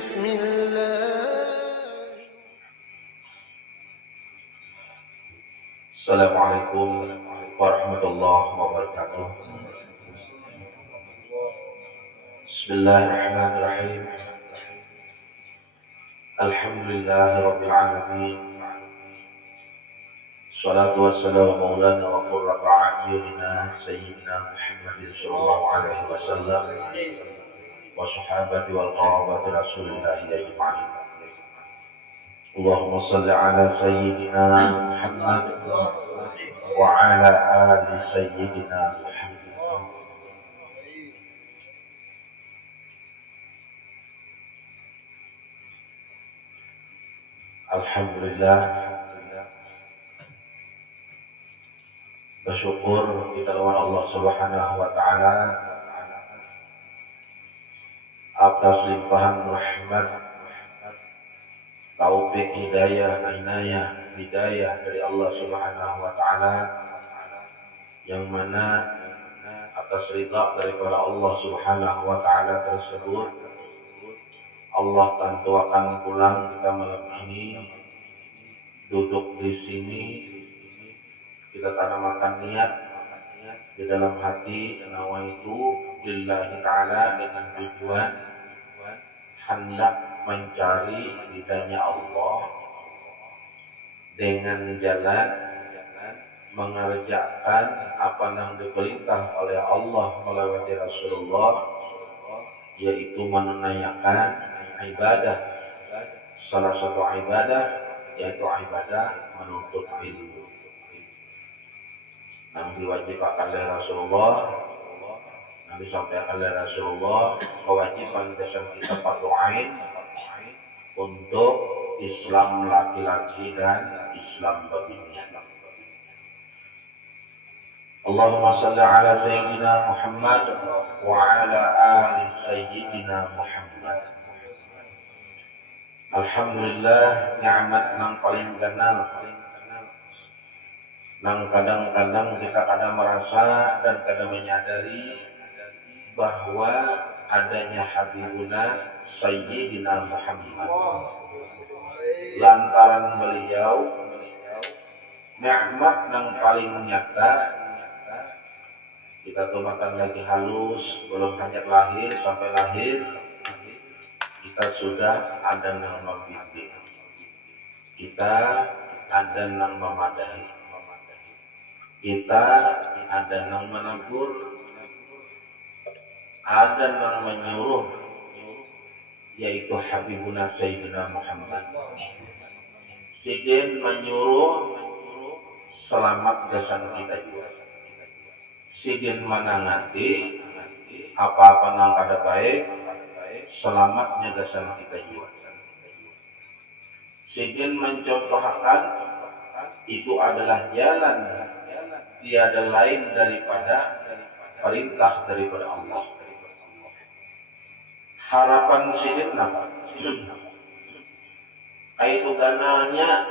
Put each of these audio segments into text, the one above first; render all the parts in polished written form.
بسم الله. Assalamualaikum warahmatullahi wabarakatuh. Bismillahirrahmanirrahim. Alhamdulillahirabbil alamin. Salatu wassalamu maulana wa qurratu a'yunina sayyidina Muhammadin sallallahu alaihi wasallam wa sahabati wal qarabati Rasulillah ajma'in. Allahumma shalli ala sayyidina Muhammad wa ala ali sayyidina Muhammad. Alhamdulillah, bersyukur kita kepada Allah Subhanahu wa taala atas limpahan rahmat, taufik, hidayah, inayah, hidayah dari Allah Subhanahu wa taala, yang mana atas ridha daripada Allah Subhanahu wa taala tersebut Allah tentu akan pulang kita malam ini, duduk di sini, kita tanamkan niat di dalam hati, nawaitu lillahi ta'ala, dengan tujuan hendak mencari ridhanya Allah dengan jalan mengerjakan apa yang diperintah oleh Allah melalui Rasulullah, yaitu menunaikan ibadah. Salah satu ibadah yaitu ibadah menuntut ilmu yang diwajibkan oleh Rasulullah, yang disampaikan oleh Rasulullah, kewajiban dasar kita fardu ain untuk Islam laki-laki dan Islam babinnya. Allahumma salli ala sayyidina Muhammad wa ala ali sayyidina Muhammad. Alhamdulillah, nikmat yang paling ganal, yang kadang-kadang kita kadang merasa dan kadang menyadari bahwa adanya Habibuna Sayyidina Muhammad. Lantaran beliau, nikmat yang paling nyata, kita tumakan lagi halus, belum hanya lahir sampai lahir, kita sudah ada yang membimbing, kita ada yang memadahi, kita ada yang menegur, ada yang menyuruh, yaitu Habibuna Sayyidina Muhammad. Sidin menyuruh selamat dasar kita juga. Sidin menangati apa-apa yang kada baik, selamatnya dasar kita juga. Sidin mencontohkan itu adalah jalan tiada lain daripada perintah daripada Allah. Harapan sidin apa? Itu ganalnya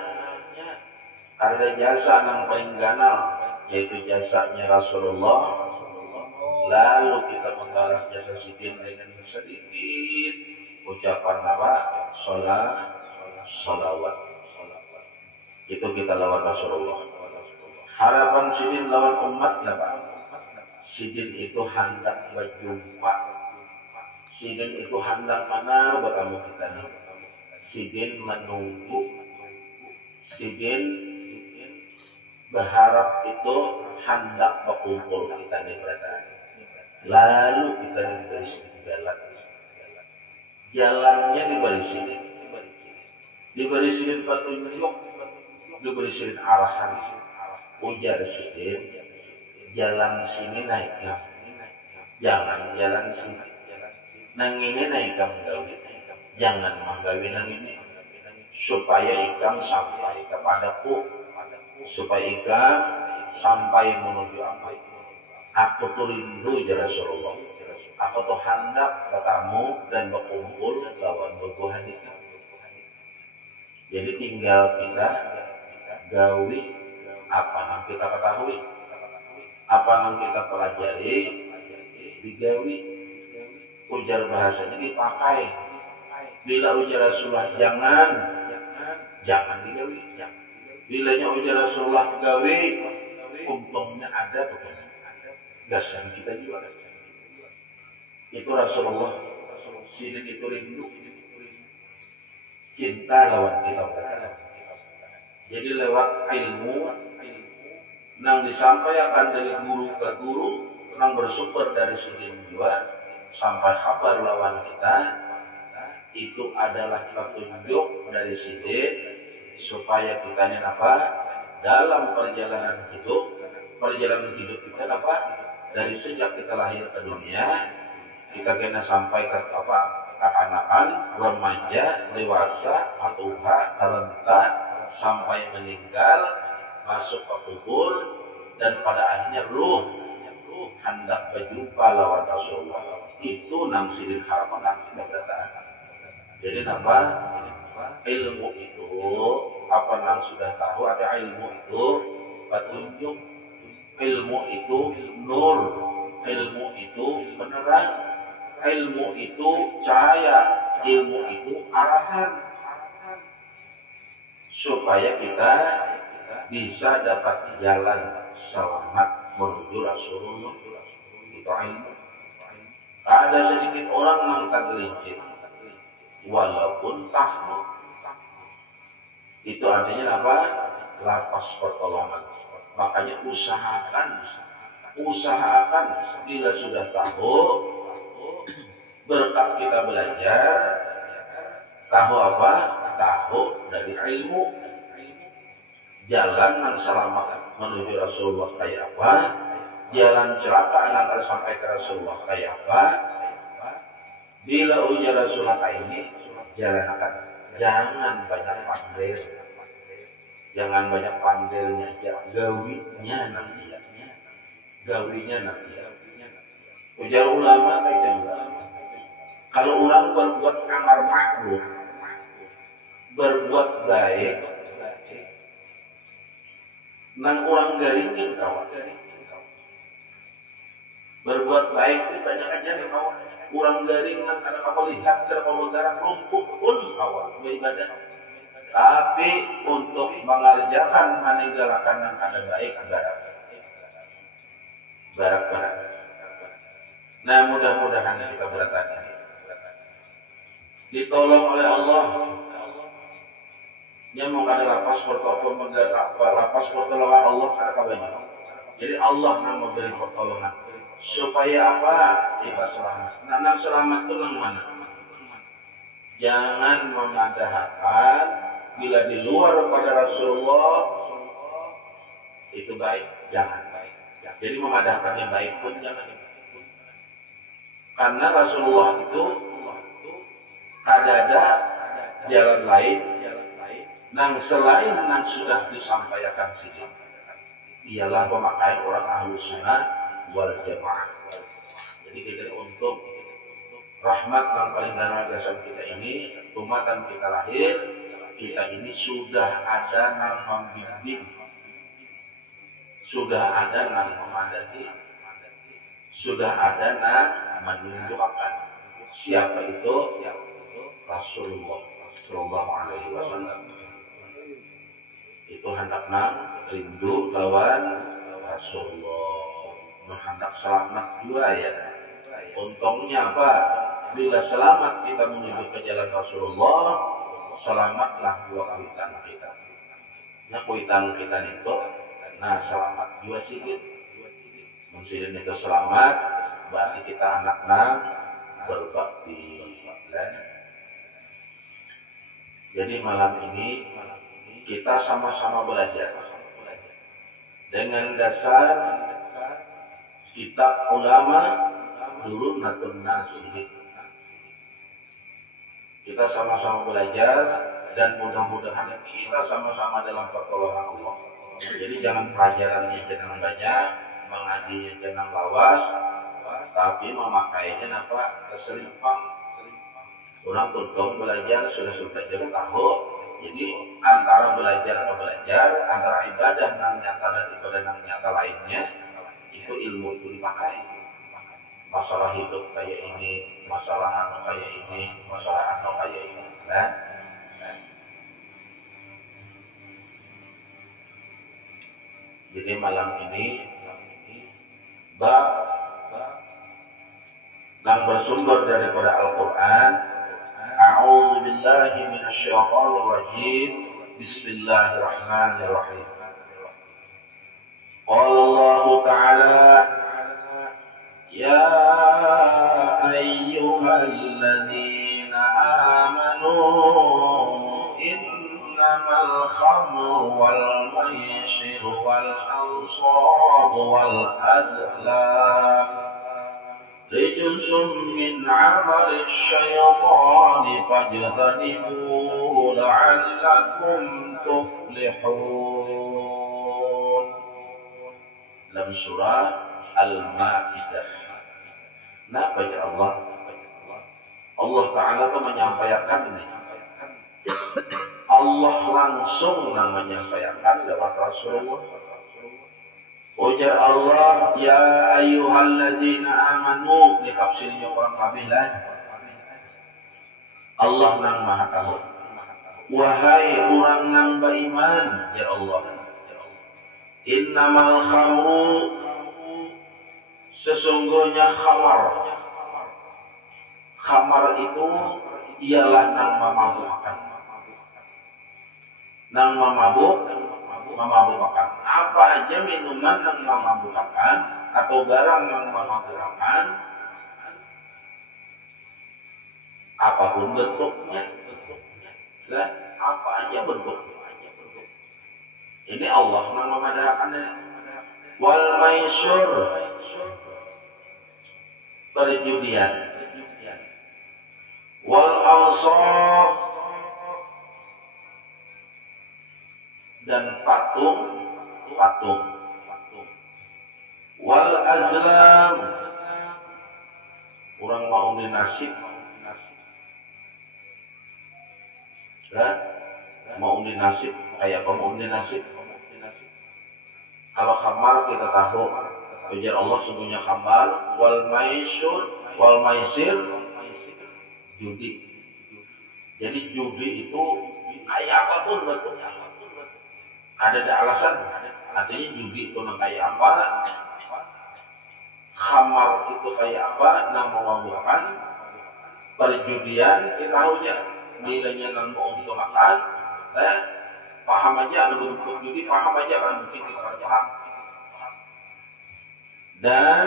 ada jasa yang paling ganal, yaitu jasanya Rasulullah. Lalu kita membalas jasa sidin dengan sedikit ucapan apa? Salawat. Itu kita lawan Rasulullah. Harapan sidin lawan umat apa? Sidin itu hendak berjumpa. Sidin itu hendak mana bertemu kita nih? Sidin menunggu. Sidin berharap itu hendak berkumpul kita nih berada. Lalu kita diberi sedikit jalan. Jalannya diberi sini. Diberi sini petunjuk. Diberi sini arahan. Ujar sidin, jalan sini naiknya. Jangan jalan sini. Nang ini naik menggawi. Jangan menggawi nang ini. Supaya ikam sampai kepadaku. Supaya ikam sampai menuju apa? Aku tuh rindu ya Rasulullah. Aku tuh hendak bertemu dan berkumpul lawan berbuah kita. Jadi tinggal kita gawi apa yang kita ketahui, apa yang kita pelajari, digawi. Ujar bahasanya dipakai. Bila ujar Rasulullah jangan digawi. Bilanya ujar Rasulullah gawe, untungnya ada pokoknya. Gasan kita juga. Itu Rasulullah, sidik itu rindu, cinta lawan kita. Jadi lewat ilmu, nang disampaikan dari guru ke guru, nang bersumber dari sidik jiwa, sampai kabar lawan kita, itu adalah petunjuk dari sidik supaya kita ini apa? Dalam perjalanan hidup kita apa? Dari sejak kita lahir ke dunia, kita kena sampai ke apa? Kekanak-kanakan, remaja, dewasa, atuha, renta, sampai meninggal, masuk ke kubur, dan pada akhirnya ruh hendak berjumpa lawan Rasulullah. Itu nang sidik harapan kita bertahan. Jadi apa? Ilmu itu apa nang sudah tahu, ada ilmu itu petunjuk, ilmu itu nur, ilmu itu penerang, ilmu itu cahaya, ilmu itu arahan, supaya kita bisa dapat jalan selamat menuju Rasulullah. Itu ilmu. Ada sedikit orang yang tergelincir, walaupun tahu. Itu artinya apa? Lapas pertolongan. Makanya usahakan bila sudah tahu, berkat kita belajar, tahu apa? Tahu dari ilmu, jalan yang selamat menuju Rasulullah kayak apa, jalan celaka akan sampai ke Rasulullah kayak apa. Bila ujar Rasulullah kayak ini, jalan akan. Jangan banyak pandai, jangan banyak pandainya, gawinya nanti. Ujar ulama kayak kalau orang berbuat amar ma'ruf, berbuat baik, nang orang garingin kawan. Berbuat baik itu banyak aja nih kawan. Kurang garing karena kamu lihat kalau kamu garang lumpuh pun awal beribadah. Tapi untuk mengerjakan meninggalkan yang ada baik barat. Nah mudah-mudahan kita bertanya ditolong oleh Allah. Nya mau ada lapas pertolongan Allah ada kabarnya. Jadi Allah yang memberi pertolongan. Supaya apa? Kita selamat. Nah, selamat itu yang mana? Jangan mengadakan bila di luar pada Rasulullah itu baik, jangan baik. Jadi mengadakan yang baik pun jangan. Karena Rasulullah itu ada jalan lain, yang selain yang sudah disampaikan sini. Ialah pemakai orang Ahlus Sunnah wal Jamaah. Jadi kita untuk rahmat yang paling dasar kita ini, umatan kita lahir, kita ini sudah ada yang membimbing, sudah ada yang memadai, sudah ada yang menunjukkan siapa itu Rasulullah Sallallahu Alaihi Wasallam. Itu hendaknya rindu lawan Rasulullah. Hendak selamat juga ya. Untungnya apa? Bila selamat kita menuju ke jalan Rasulullah, selamatlah dua kuitan kita. Nah kuitan kita itu, nah selamat juga sedikit. Mungkin itu selamat, berarti kita anak-anak berbakti. Jadi malam ini kita sama-sama belajar dengan dasar kitab ulama dulu natun nasih. Kita sama-sama belajar dan mudah-mudahan kita sama-sama dalam pertolongan Allah. Jadi jangan pelajarannya jangan banyak, mengajinya jangan lawas, tapi memakainya apa? Keselimpang. Orang tuntut belajar sudah belajar tahu. Jadi antara belajar ke belajar, antara ibadah yang nyata dan ibadah yang nyata lainnya, itu ilmu itu dipakai. masalah hidup kayak ini, masalah anu kayak ini, masalah anu kayak ini, kan? Jadi malam ini bab yang bersumber daripada Al-Quran. A'udzu billahi minasyaitonir rajim. Bismillahirrahmanirrahim. Qala Allah Ta'ala ya ayyuhalladzina amanu innamal khamru wal maisiru wal ansabu wal azlam rijsun min 'amali syaitani fajtanibuhu la'allakum tuflihun. Dalam surah Al-Ma'idah. Kenapa ya Allah? Allah Ta'ala itu menyampaikan ini. Allah langsung menyampaikan lewat Rasulullah. Ujar Allah, ya ayyuhalladzina amanu, di tafsirnya kurang lebih lah. Allah nang maha tahu. Wahai orang nang beriman, ya Allah. Innamal khamru, sesungguhnya khamar. Khamar itu ialah nang memabukan. Nang memabukan. Apa aja minuman yang memabukan atau barang yang memabukan, apapun bentuknya, apa aja bentuknya. Ini Allah yang memadakan ini. Wal maisur, perjudian. Wal ansab, dan patung. Wal azlam, orang mau dinasib, mau dinasib kayak apa mau dinasib? Kalau khamar kita tahu, ujar Allah sungguhnya khamar, wal maisir, judi. Jadi judi itu kayak apapun bentuknya. Ada alasan, artinya judi itu kayak apa? Khamar itu kayak apa? Nang memabukkan. Perjudian kita tahunya nilainya nang mau makan. Paham aja ada bentuk judi, paham aja kan mungkin kita paham. Dan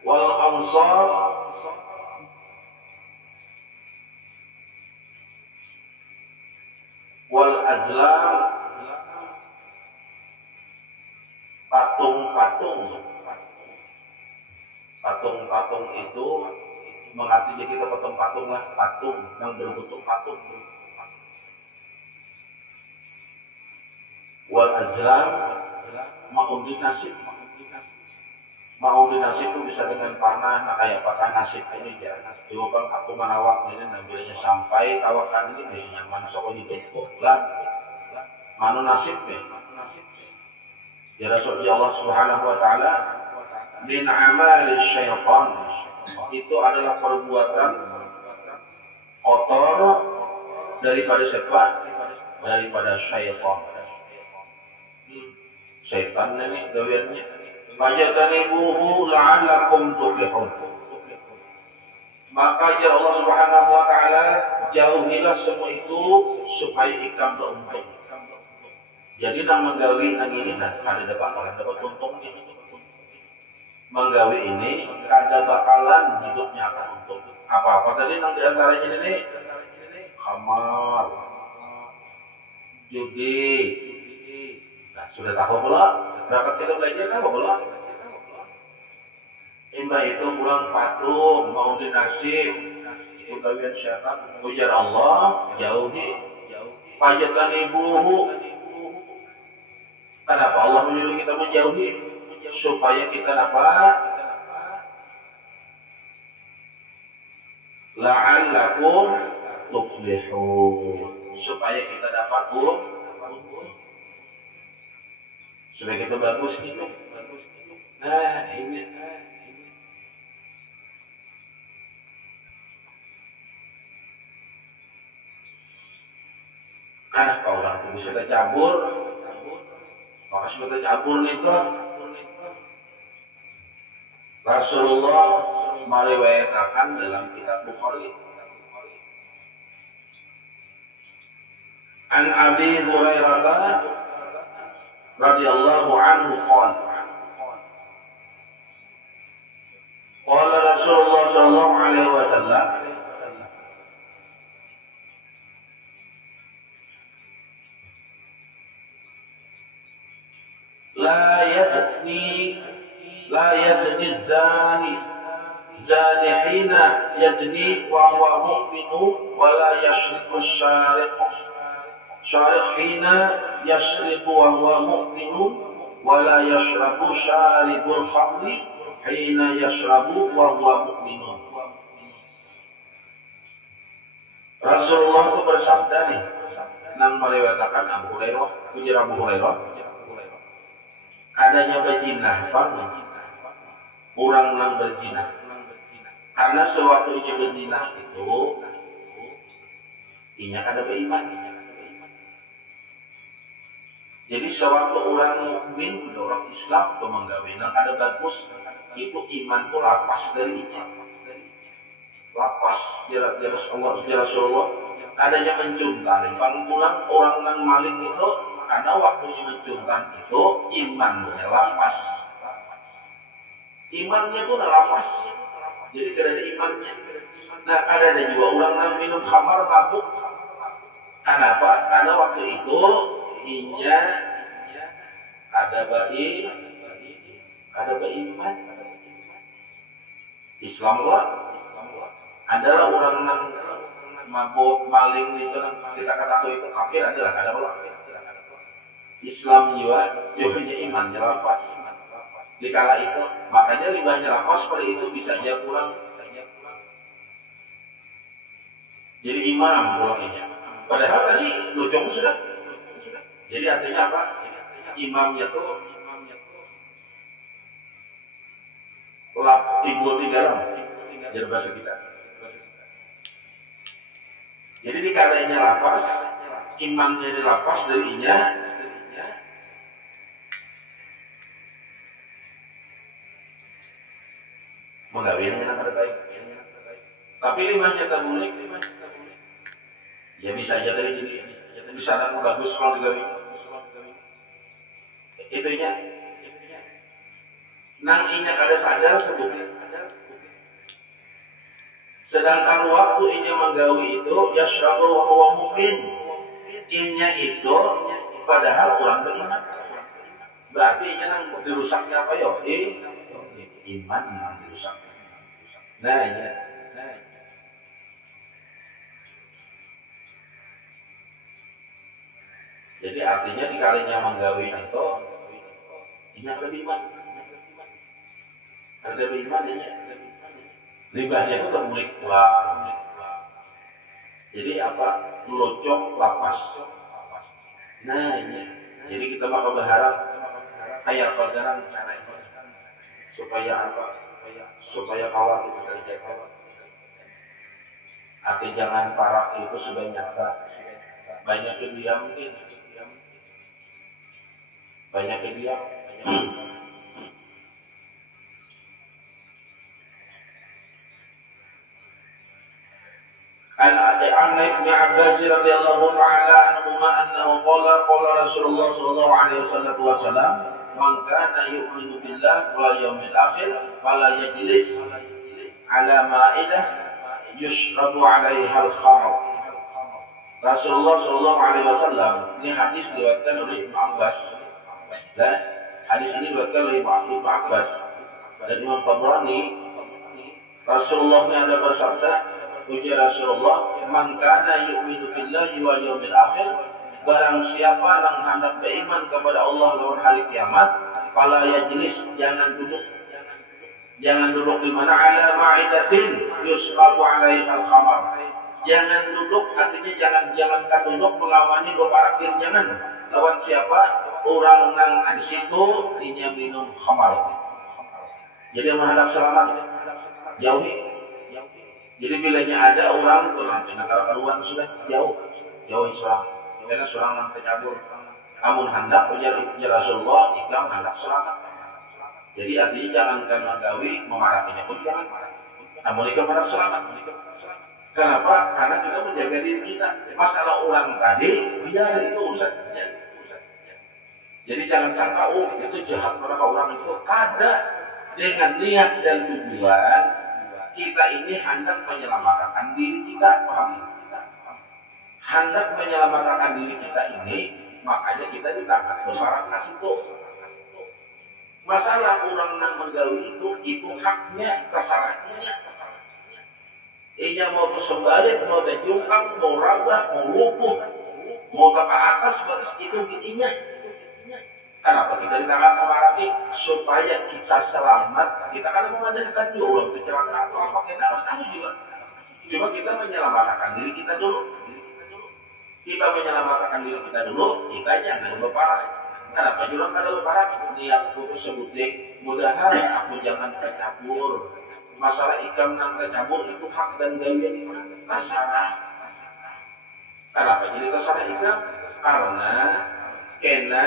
wal ansar, wal azlam, patung itu mengartinya kita patung lah, patung yang berbentuk patung. Wal azlam, mau dinasib itu bisa dengan panah, nah kayak apakah nasib ini ya. Coba aku menawak ini namanya sampai tawakan ini biasanya nyaman sok hidup lah. Manu nasibnya. Ya Rasulullah Allah Subhanahu wa taala min amali syaitan, itu adalah perbuatan kotor daripada siapa? Daripada syaitan. Syaitan ini gawiannya. Fajtanibuhu la'allakum tuflihun. Maka ya Allah Subhanahu wa taala, jauhilah semua itu supaya ikam beruntung. Jadi nang menggawi nang ini ada bakalan dapat untungnya. Menggawi ini ada bakalan hidupnya akan untung. Apa tadi nang diantaranya ini? Khamar, judi. Nah, sudah tahu pula. Berapa kita belajar tahu pula. Imbah itu pulang patung, mau dinasib, itu kawian syaitan. Ujar Allah, jauhi. Fajtanibuhu. Kenapa Allah menyuruh kita menjauhi? Supaya kita dapat la'allakum tuflihun. Supaya kita dapat supaya kita bagus hidup. Nah ini anak orang itu bisa tercabur, maka sudah tercabur itu Rasulullah meriwayatkan dalam kitab Bukhari. An Abi Hurairah radhiyallahu anhu qala qala Rasulullah sallallahu alaihi wasallam la yazni zani zani hina yazni wa huwa mu'minu wa la yashriku syariq hina yashriku wa huwa mu'minu wa la yashrabu syaribul khamri hina yashrabu wa huwa mu'minun. Rasulullah itu bersabda nih, nang meriwayatkan Abu Hurairah, ujar Abu Hurairah, adanya berzina, orang nang berzina. Karena sewaktu ia berzina itu, inya ada beriman. Jadi sewaktu orang mukmin, orang Islam atau menggawe, nang ada bagus, itu iman itu lapas darinya. Lapas, ya Rasulullah, adanya mencungkan. Kalau pulang orang nang maling itu, karena waktunya mencungkan itu, imannya lapas. Imannya itu lapas. Jadi tidak ada imannya. Nah, ada juga orang yang minum khamar mabuk. Kenapa? Karena waktu itu inya ada beriman. Islamlah adalah orang yang mabuk, maling itu kita kata itu kafir adalah ada orang. Islam juga imannya lapas. Di kala itu, makanya ribanya lapas seperti itu bisa aja kurang. Jadi imam pulangnya. Padahal tadi lucung sudah. Jadi artinya apa? Imamnya tuh timbul di dalam. Jadi bahasa kita. Jadi di kalanya lapas, imamnya di lapas darinya. Menggawinnya yang terbaik. Tapi limahnya tak boleh. Ya bisa aja tadi gini. Bisa ada bagus kalau digawin. Itunya. Nang inya kada sadar sebutnya. Sedangkan waktu inya menggawi itu yashrabu wa huwa mu'min. Inya itu padahal orang beriman. Berarti inya nang dirusaknya apa ya? Iman yang dirusak. Nah, ya. Jadi artinya di kalinya menggawi itu, ini ada iman. Ada iman ini. Ribahnya itu termulik pula. Jadi apa? Melocok lapas. Nah, ini. Jadi kita bakal berharap kayak pelajaran cara itu. Supaya apa? Supaya kawat itu terjaga. Arti jangan parah itu sudah nyata. Banyak yang diam mungkin. Banyak yang diam. An Ibnu Abbas radhiyallahu ta'ala anhuma annahu qala Rasulullah sallallahu alaihi wasallam man kana yu'minu billah wal yawmil akhir fala yajlis ala ma'idah yushrabu 'alaiha al-khamr. Rasulullah sallallahu alaihi wasallam, ini hadis diriwayatkan oleh Ibnu Abbas. Dan hadis ini diriwayatkan oleh Ibnu Abbas dan Imam Tabrani. Rasulullah ini ada bersabda, ujar Rasulullah, man kana yu'minu billahi wal yawmil akhir, barang siapa yang hendak beriman kepada Allah lawan hari kiamat, fala yajlis, jangan duduk di mana ala ma'idatin yusrabu 'alaiha al-khamar. Jangan duduk, artinya jangankan duduk mengawani beparakir, jangan. Lawan siapa? Orang yang di situ dia minum khamar. Jadi menghadap selamat, jauhi. Jadi bilanya ada orang telah negara karuan sudah jauh Islam. karena seorang yang tercabur. Amun hendak menjadi Rasulullah, ikam hendak selamat. Jadi artinya jangankan menggawi memarahinya pun jangan. Amun ikam hendak selamat. Kenapa? Karena kita menjaga diri kita. Masalah orang tadi, biar itu urusannya. Jadi jangan sangka, oh itu jahat mereka orang itu. Ada dengan niat dan tujuan kita ini hendak menyelamatkan diri kita, paham? Hendak menyelamatkan diri kita ini, makanya kita ditangkap bersyarat itu. Masalah orang yang menggawi itu haknya, kesalahannya. Ia mau bersembalik, mau berjungkang, mau rabah, mau lumpuh, mau ke atas, itu intinya. Kenapa kita ditangkap kemarahi? Supaya kita selamat. Kita kan mengadakan orang kecelakaan atau apa kita tahu juga. Cuma kita menyelamatkan diri kita dulu. Kita menyelamatkan diri kita dulu, kita jangan berparah. Kenapa juga kalau berparah? Niat putus sebutin, mudahan aku jangan tercampur. Masalah ikam dan tercampur itu hak dan gawian itu tersalah. Kenapa jadi tersalah ikam? Karena kena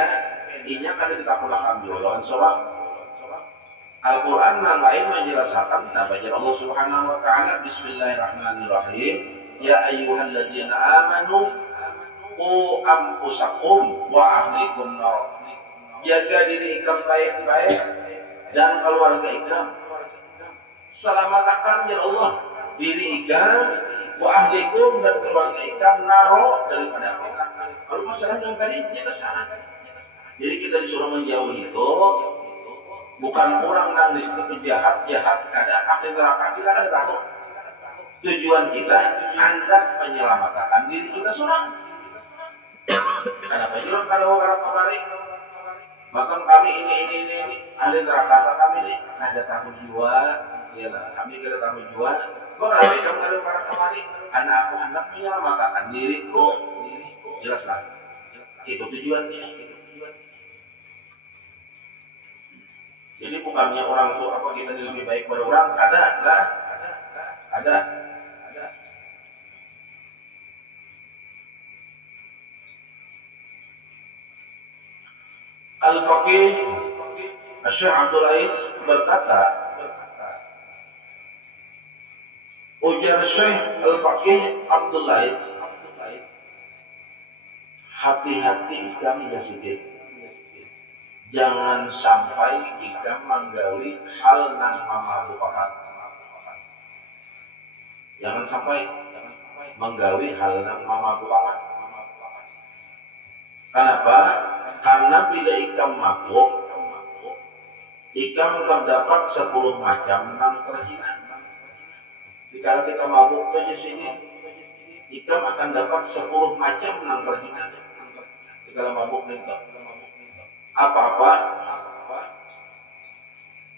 inya kada ditakulakan lawan sholat. Al-Quran yang lain menjelaskan baca Allah Subhanahu wa taala bismillahirrahmanirrahim ya ayyuhalladzina amanu qu anfusakum wa ahlikum nar. Jaga diri ikam baik-baik dan keluarga ikam. Selamatkan ya Allah diri ikam wa ahlikum dan keluarga ikam naro daripada neraka. Kalau masalah yang tadi kita salah. Jadi kita disuruh menjauhi itu bukan orang yang disitu jahat kada akhir neraka kita kada tahu. Tujuan kita hendak menyelamatkan diri kita seorang. Kenapa juga kada orang kemari? Maka kami ini ahli neraka kami ini kada tahu jiwa. Iyalah, kami kada tahu jiwa. Kok kami kamu kada orang kemari? Anak aku hendak menyelamatkan diriku. Jelaslah. Itu tujuannya. Jadi bukannya orang itu apa kita lebih baik pada orang, ada. Al-Faqih Syekh Abdul Aziz berkata, ujar Syekh Al-Faqih Abdul Aziz, hati-hati kami ya sedikit. Jangan sampai kita menggawi hal yang memabukkan. Jangan sampai menggawi hal yang memabukkan. Kenapa? Karena bila ikam mabuk, ikam terdapat 10 macam yang terhina. Jika kita mabuk ke sini, ikam akan dapat 10 macam yang terhina. Jika mabuk itu. Apa-apa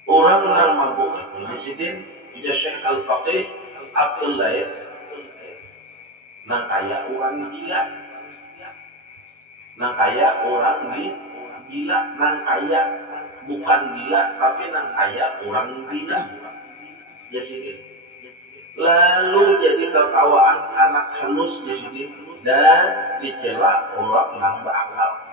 orang yang mabuk di sini Syekh Al-Faqih Abdul Aziz nang kaya orang gila, nang kaya orang gila, nang kaya bukan gila tapi nang kaya orang gila ya sini. Lalu jadi tertawaan anak halus di sini dan dicela orang nang berakal.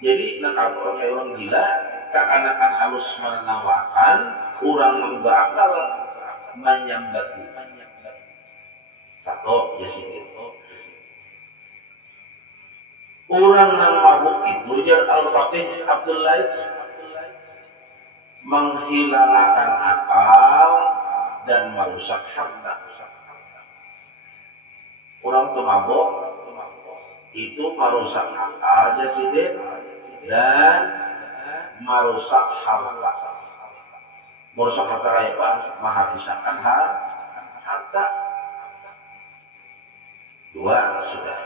Jadi kalau orang gila, kekanakan halus menawarkan, orang memberakal menyambati. Satu, ya sini. Orang yang mabuk itu, ujar Al-Faqih Abdul Aziz, menghilangkan akal dan merusak harta. Orang mabuk itu merusak akal, ya sini. Dan merusak harta. Merusak harta kayak apa? Menghabiskan harta. 2 sudah.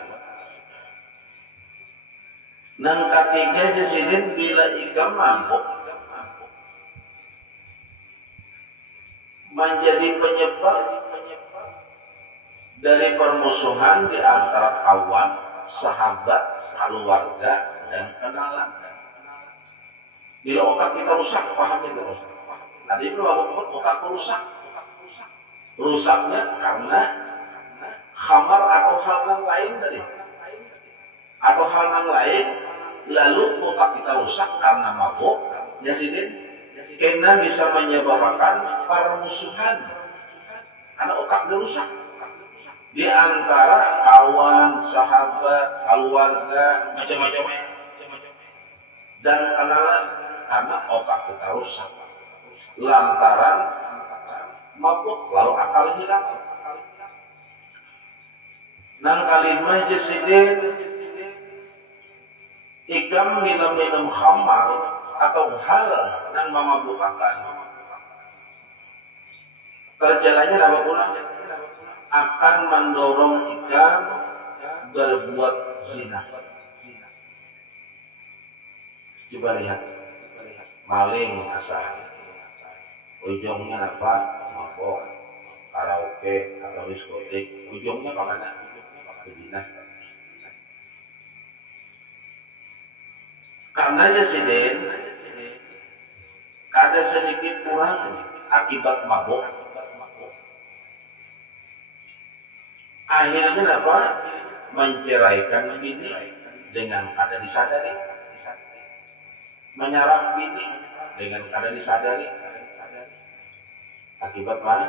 Yang ketiga di sini bila ikam mabuk menjadi penyebab dari permusuhan di antara kawan, sahabat, keluarga dan kenalan. Bila otak kita rusak, paham itu rusak. Tadi kalau otak rusak, rusaknya karena khamar atau hal yang lain tadi. atau hal yang lain, lalu otak kita rusak karena mabuk, ya sidin, karena bisa menyebabkan permusuhan karena otak rusak di antara kawan, sahabat, keluarga, macam-macam dan kenalan karena otak kita rusak lantaran mabuk lalu akal hilang. Nang kalimah jasidin ikam minum khamar atau hal yang memabukkan terjalannya apa pula akan mendorong ikam berbuat zina. Coba lihat maling asal ujungnya apa? Mabok, karaoke atau diskotik, ujungnya kemana? Zina. Karena jasidin ada sedikit kurang akibat mabuk. Akhirnya apa? Menceraikan bini dengan kada disadari, menyerang bini dengan kada disadari. Akibat mana?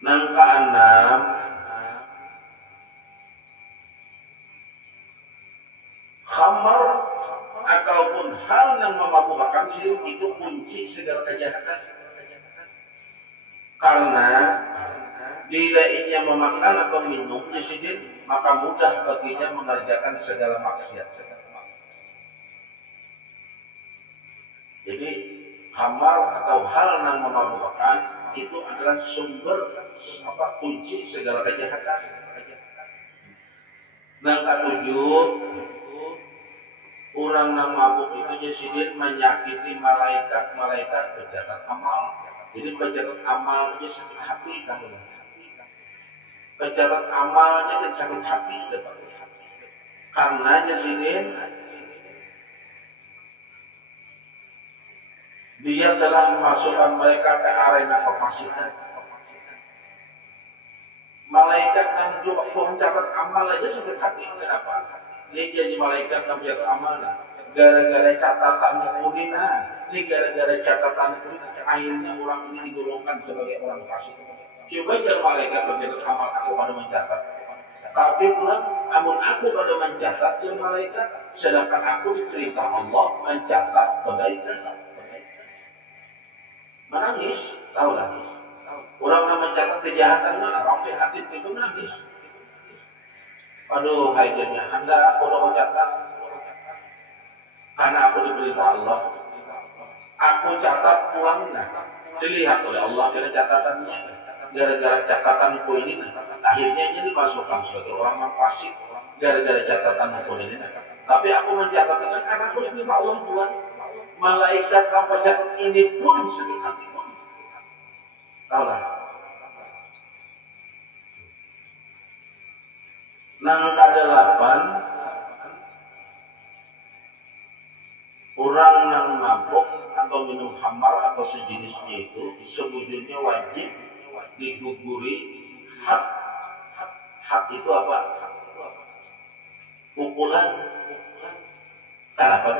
Nang keenam, khamar ataupun hal yang memabukkan itu kunci segala kejahatan. Karena bila ia memakan atau minum jasidin, maka mudah baginya mengerjakan segala maksiat. Jadi khamar atau hal yang memabukkan itu adalah sumber kunci segala kejahatan. Yang ketujuh, orang yang mabuk itu jasidin menyakiti malaikat pecatat amal. Jadi pecatat amal itu sakit hati kamu. Pecatat amalnya jadi sakit hati. Karena jasidin dia telah memasukkan mereka ke arena kefasikan. Malaikat yang juga mencatat amal aja sakit hati. Kenapa? Dia jadi malaikat yang mencatat amal. Gara-gara catatan Mudina, ini gara-gara catatan akhirnya orang ini digolongkan sebagai orang fasik. Coba jangan malaikat mencatat amal aku pada mencatat. Tapi pulang, amun aku pada mencatat yang malaikat, sedangkan aku diperintah Allah mencatat kebaikan. Menangis, tahu nangis. Orang yang mencatat kejahatan mana? Sampai hati itu menangis. Aduh, haidnya, Anda aku udah mencatat. Karena aku diperintah Allah. Aku catat pulangnya. Dilihat oleh Allah dari catatannya. Gara-gara catatanku ini, akhirnya ini dimasukkan sebagai orang yang fasik. Gara-gara catatanku ini. Tapi aku mencatatnya karena aku diperintah Allah Tuhan. Malaikat yang mencatat ini pun sakit hati. Tahu lah. Nang ke-8, orang yang mabuk atau minum khamar atau sejenisnya itu sebetulnya wajib diguguri hak. Hak itu apa? Pukulan. Kenapa?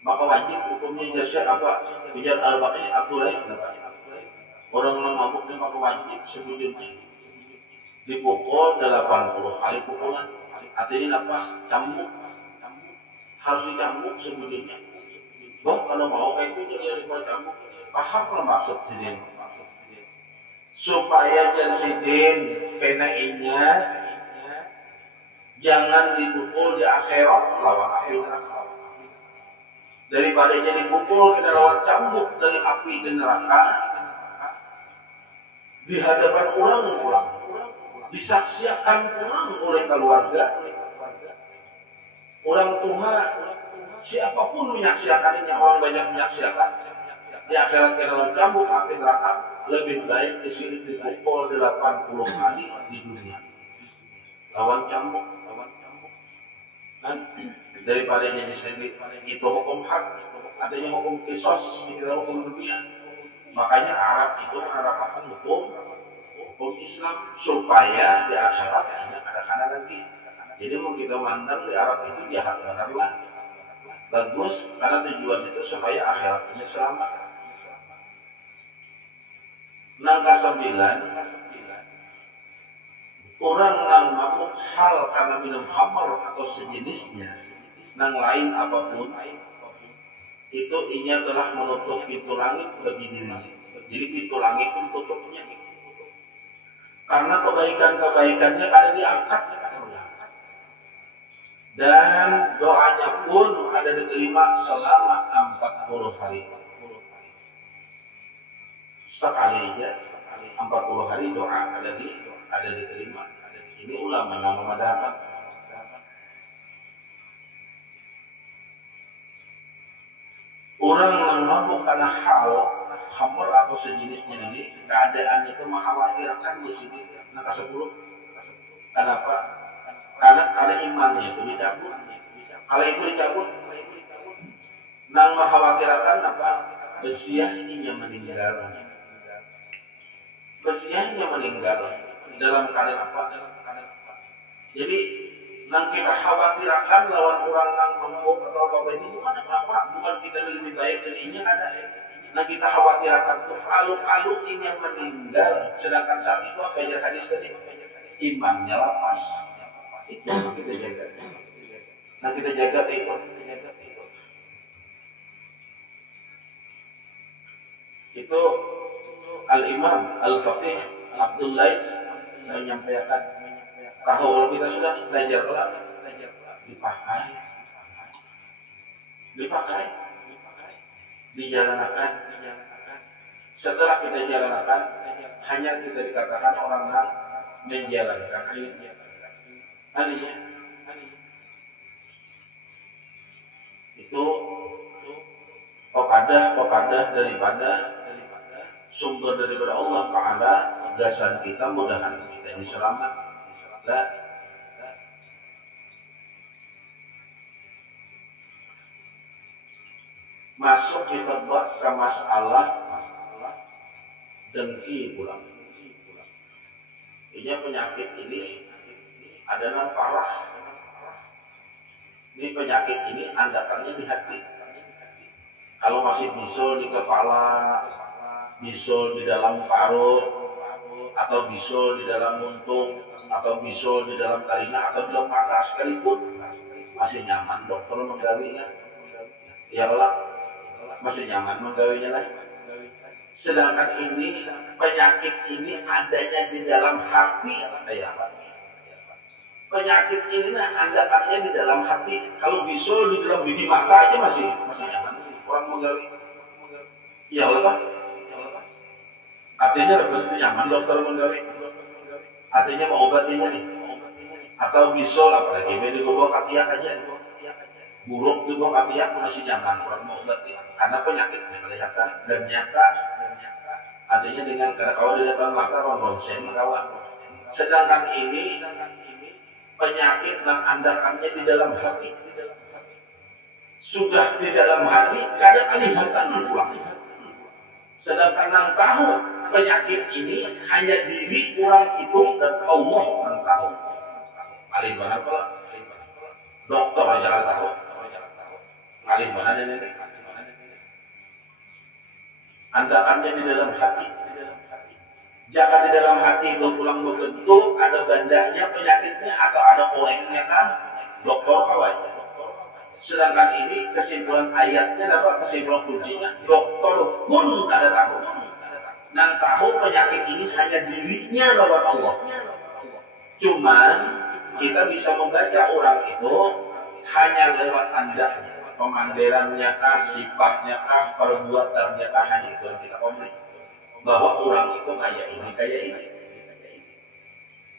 Maka wajib hukumnya jasa apa? Bijar al-baqi Abdullah. Orang yang mabuk itu maka wajib sebetulnya dipukul 80 kali pukulan. Artinya apa? Cambuk. Harus dicambuk sebetulnya. Bang, kalau mau kayak itu jadi cambuk. Pahamlah maksud sidin. Supaya sidin penainya jangan dipukul di akhirat lawan api neraka. Daripada jadi pukul kena lawan cambuk dari api neraka di hadapan orang-orang. Disaksikan pulang oleh keluarga, orang tua, siapapun menyaksikannya, orang banyak menyaksikan. Di akhirat ke dalam cambuk api neraka, lebih baik di sini dipukul 80 kali di dunia. Lawan cambuk. Daripada jadi sendiri, itu hukum hak, adanya hukum kisos di dalam hukum dunia. Makanya Arab itu menerapkan hukum hukum Islam supaya di akhirat tidak ada kana lagi. Jadi mau kita mandang di Arab itu jahat benar lah. Bagus karena tujuan itu supaya akhiratnya selamat. Nangka 9, orang nang mabuk hal karena minum khamar atau sejenisnya, nang lain apapun, itu inya telah menutup pintu langit bagi dirinya. Jadi pintu langit pun tutupnya. Karena kebaikan-kebaikannya ada diangkat. Dan doanya pun ada diterima selama 40 hari. Sekali aja 40 hari doa ada diterima. Ini ulama yang memadahkan. Orang yang mabuk karena hal khamr atau sejenisnya ini keadaan itu mengkhawatirkan di sini. Nah, ke-10. Kenapa? Karena imannya itu dicabut. Kalau itu dicabut, nang mengkhawatirkan apa? Besiahnya meninggal. Besiahnya meninggal dalam keadaan apa? Jadi nang kita khawatirkan lawan orang yang mabuk atau apa ini bukan apa-apa, bukan kita lebih baik dari ini ada. Nah kita khawatirkan tuh kalau ini yang meninggal, sedangkan saat itu apa yang hadis tadi? Imannya lapas. Itu yang kita jaga. Nah kita jaga itu. Itu Al-Imam Al-Faqih Abdul Lais menyampaikan kalau kita sudah belajar kelak dipakai dijalankan. Setelah kita jalankan, hanya kita dikatakan orang yang menjalankan hadisnya. Itu pekadah daripada sumber daripada Allah Ta'ala. Gasan kita mudahan kita ini selamat. Masuk kita buat ke masalah dengki pulang. Ini penyakit ini adalah parah. Ini penyakit ini andakannya di hati. Kalau masih bisul di kepala, bisul di dalam parut, atau bisul di dalam muntung, atau bisul di dalam telinga, atau di dalam mata sekalipun, masih nyaman dokter menggawinya. Ya Allah, masih nyaman menggawinya lagi. Sedangkan ini penyakit ini adanya di dalam hati. Penyakit ini andakannya di dalam hati. Kalau bisul di dalam biji mata aja masih nyaman. Orang menggawi. Ya Allah, artinya lebih nyaman dokter menggawi. Artinya mau obatinya nih. Atau bisul apalagi di bawah katiak aja. Buruk di bawah katiak masih nyaman orang mau obati. Karena penyakitnya kelihatan dan nyata. Artinya dengan kalau dilihat mata orang ronsen mengawal. Sedangkan ini penyakit yang andakannya di dalam hati. Sudah di dalam hati, kadang kelihatan pulang. Sedangkan yang tahu penyakit ini hanya diri orang itu dan Allah yang tahu. Alim mana pula? Dokter aja kan tahu. Alim mana ini? Andakannya di dalam hati. Jangan di dalam hati itu pulang berbentuk ada gandanya penyakitnya atau ada koleknya kan dokter kawan. Sedangkan ini kesimpulan ayatnya dapat kesimpulan kuncinya dokter pun ada tahu. Dan tahu penyakit ini hanya dirinya lawan Allah. Cuman kita bisa membaca orang itu hanya lewat andanya, pemandirannya kah, sifatnya kah, perbuatannya kah, hanya itu yang kita komplain. Bahwa orang itu kayak ini.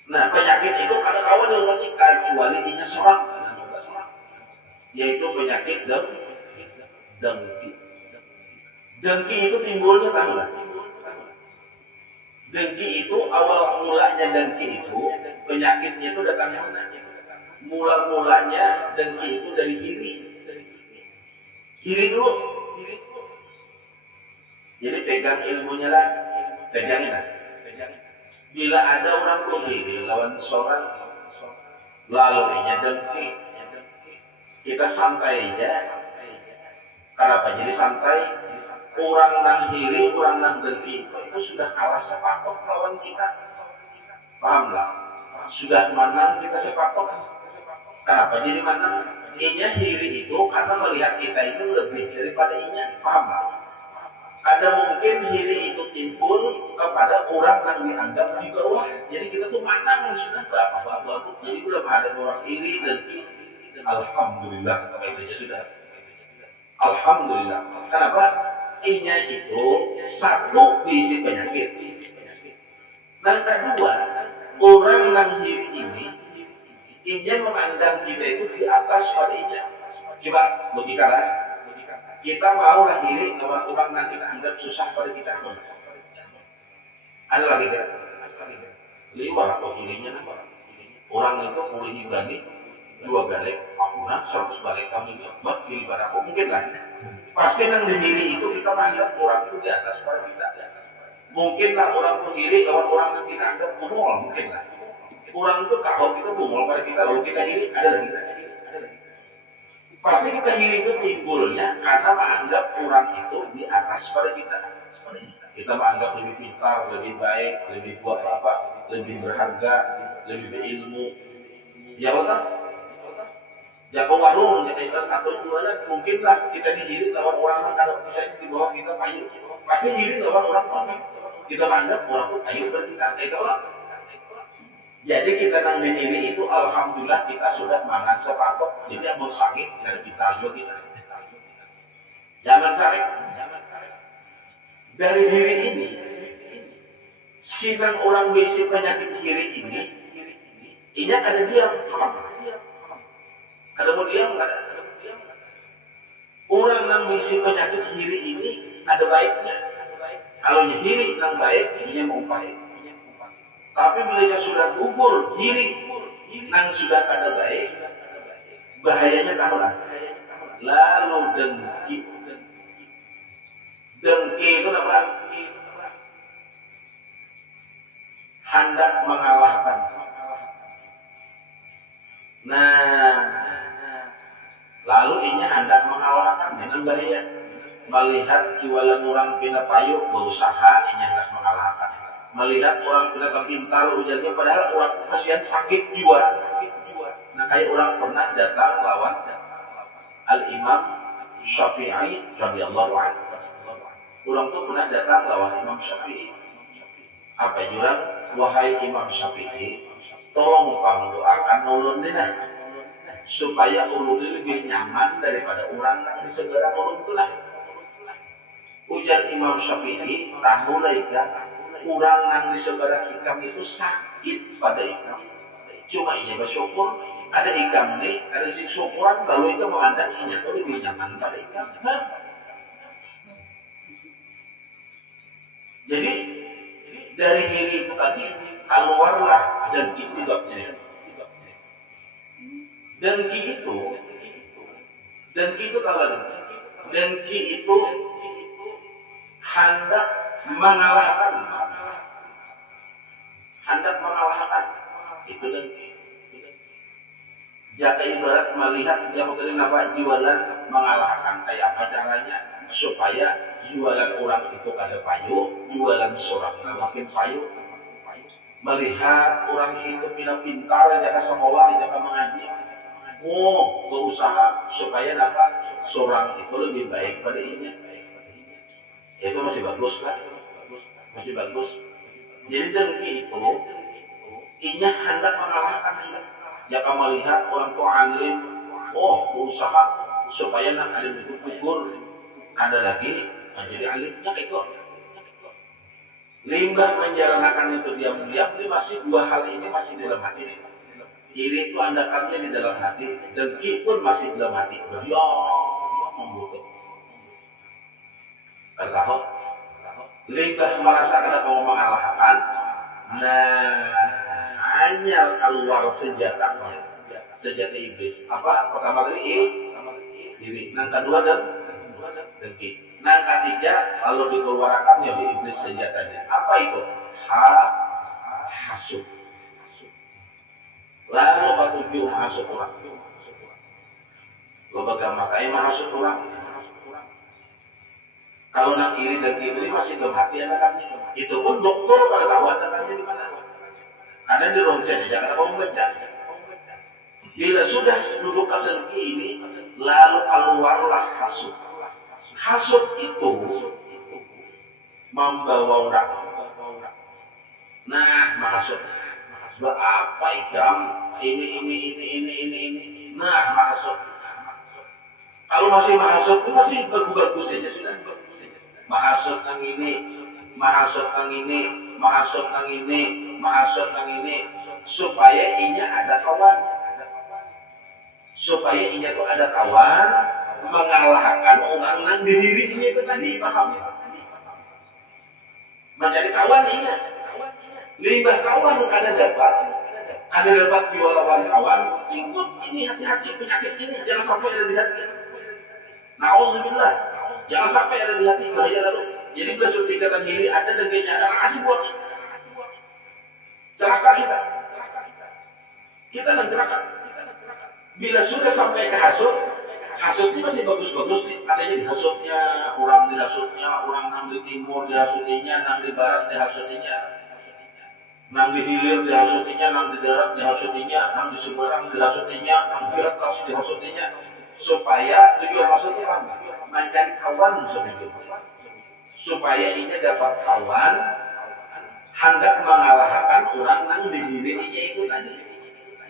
Nah penyakit itu ada kawan yang ketika kecuali ini seorang, yaitu penyakit dengki. Dengki itu timbulnya tahu lah. Dengki itu awal mulanya dengki itu penyakitnya itu datangnya mana? Mula-mulanya dengki itu dari iri. Iri dulu. Jadi pegang ilmunya lah, pegangin lah. Bila ada orang iri lawan seorang, lalu inya dengki, kita santai aja. Kenapa jadi santai? Orang nang iri, orang nang dengki itu sudah kalah sepatok lawan kita. Pahamlah? Sudah menang kita sepatok. Kenapa jadi menang? Inya iri itu karena melihat kita itu lebih daripada inya. Pahamlah? Ada mungkin diri itu timbul kepada orang yang dianggap di bawah. Jadi kita tuh menang sudah berapa. Jadi belum ada orang iri dan alhamdulillah itu aja sudah. Alhamdulillah. Kenapa? Inya itu satu diisi penyakit. Dan kedua, orang yang diri ini inya memandang kita itu di atas pada inya. Coba logika. Kita mau lah diri kalau orang nanti kita anggap susah pada kita. Ada lagi kan? 5 atau dirinya orang itu boleh dibagi 2 balik, aku nak 100 balik kami buat diri pada aku mungkin lah. Pasti nang di diri itu kita menganggap orang itu di atas pada kita. Mungkinlah orang itu diri kalau orang yang kita anggap bungol mungkin lah. Orang itu kalau kita bungol pada kita lalu kita diri ada lagi. Pasti kita diri itu timbulnya karena menganggap orang itu di atas pada kita. Kita menganggap lebih pintar, lebih baik, lebih buat apa, lebih berharga, lebih berilmu. Ya betul. Jago warung, kita atau jualan, mungkinlah kita diri lawan orang yang ada misalnya di bawah kita payu. Pasti diri lawan orang lain. Kita menganggap orang itu payu berarti kita itu lah. Jadi kita nang diri itu alhamdulillah kita sudah mangan sepatok. Jadi yang mau sakit dari kita juga kita. Jangan sakit. Dari diri ini, sidang orang bisi penyakit diri ini, ini ada diam. Ada mau diam nggak? Orang yang bisi penyakit diri ini ada baiknya. Kalau diri yang baik, ini mau baik. Tapi bila sudah gugur diri yang sudah ada baik, bahayanya tahulah. Lalu dengki. Dengki itu apa? Hendak mengalahkan. Nah, lalu ini hendak mengalahkan dengan bahaya. Melihat jualan orang pina payu berusaha ini hendak mengalahkan. Melihat orang kelihatan pintar ujarnya padahal orang kasihan sakit jiwa. Nah kayak orang pernah datang lawan Al-Imam Syafi'i radhiyallahu anhu. Orang tuh pernah datang lawan Imam Syafi'i. Apa jurang? Wahai Imam Syafi'i, tolong doakan ulun dina supaya ulun lebih nyaman daripada orang yang di segera ulun itulah. Ujar Imam Syafi'i, tahu laika orang yang di sebelah ikam itu sakit pada ikam. Cuma ia bersyukur ada ikam nih, ada si syukuran kalau itu mengandalkannya itu lebih nyaman pada ikam. Jadi dari diri itu tadi keluarlah dan itu sebabnya. Dengki itu tahu dengki itu hendak mengalahkan itu dengki. Jika ibarat melihat dia mungkin apa jualan mengalahkan kayak apa caranya supaya jualan orang itu kada payu, jualan seorang makin payu. Melihat orang itu pintar, dia ke sekolah, dia ke mengaji, berusaha supaya dapat seorang itu lebih baik pada ini. Itu masih bagus lah, masih bagus. Jadi dengki itu, inya hendak mengalahkan kita. Jika melihat orang tua alim, berusaha supaya nak alim itu gugur, ada lagi menjadi alimnya itu. Limbah menjalankan itu diam-diam, ini masih 2 hal ini masih di dalam hati. Iri itu andakannya di dalam hati, dengki pun masih di dalam hati. Membutuh. Tahu? Limbah merasakan ada mau mengalahkan, hanya keluar senjata iblis. Apa? Pertama tadi iri. Yang kedua dengki. Yang ketiga lalu dikeluarkan ya di iblis senjatanya. Apa itu? hasud. Lalu ketujuh menghasut orang. Lo bagaimana kayak menghasut orang? Kalau nak iri dan gitu masih belum hati anak-anaknya. Itu pun dokter pada tahu anak-anaknya di mana. Karena di ronsennya jangan apa membaca. Bila sudah duduk dalam ini, lalu keluarlah hasut. Hasut itu membawa orang. Nah, maksud apa ikam? Ini. Nah, maksud. Kalau masih maksud, masih bagus-bagus saja sudah. Mahasud yang ini, mahasud yang ini, mahasud yang ini, mahasud yang ini, supaya inya ada kawan, supaya inya tuh ada kawan mengalahkan orang yang di dirinya itu tadi, paham? Mencari kawan inya, limbah kawan ada dapat diwalawan kawan, ikut ini hati-hati penyakit ini, jangan sampai ada di hati. Na'udzubillah, jangan sampai ada di hati bahaya lalu. Jadi bila sudah tingkatan diri ada dan kayaknya ada kasih buat celaka kita dan celaka. Bila sudah sampai ke hasutnya masih bagus-bagus nih. Katanya dihasutnya, orang nang di timur dihasutinya, nang di barat dihasutinya, nang di hilir dihasutinya, nang di darat dihasutinya, nang di seberang dihasutinya, nang di atas dihasutinya. Supaya tujuan maksudnya apa? Mencari kawan supaya ini dapat kawan hendak mengalahkan orang yang di dirinya itu tadi.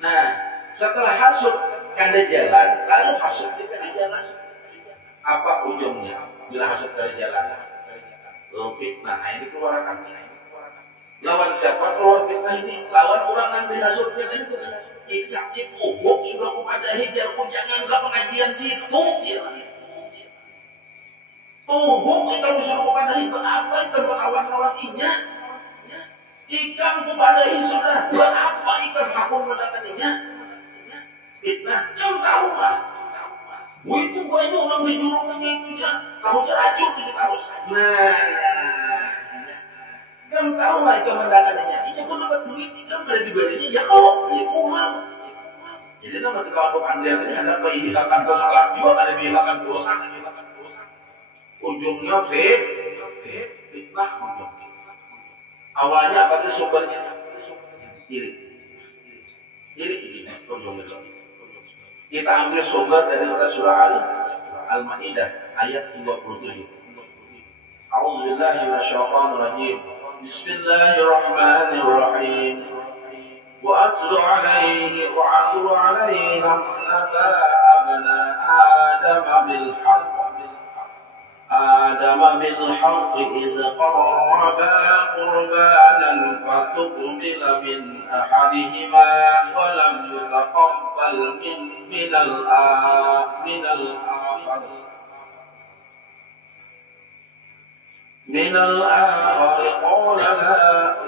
Nah, setelah hasut kada jalan, lalu hasut itu kada jalan. Apa ujungnya? Bila hasut kada jalan, fitnah. Nah, ini keluarkan. Lawan siapa keluar fitnah ini? Lawan orang yang dihasutnya itu. Ikak itu sudah kumadahi biarpun jangan enggak pengajian situ ya. Tuhuk kita sudah kumadahi apa itu kawan-kawan inya. Ikan kumadahi sudah apa ikan hakun mendataninya. Fitnah, kamu tahu lah. Itu banyak orang dijulurkan itu ya. Kamu teracun itu tahu. Nah, kamu tahu lah itu mendataninya. Ini pun dapat duit, ikan kada diberinya ya kok, ya kurang. Jadi nama kawan pandai ini ada menghilangkan kesalahan juga, ada menghilangkan dosa. Ujungnya fitnah ujung. Awalnya apa itu sumbernya? Iri ujungnya. Kita ambil sumber dari surah Al-Maidah ayat 27. A'udzubillahi minasyaitonir rajim. Bismillahirrahmanirrahim. وأتل عليهم نبأ أبناء آدم بالحق إذ قربا قربانا فتقبل من أحدهما ولم يتقبل من الآخر قال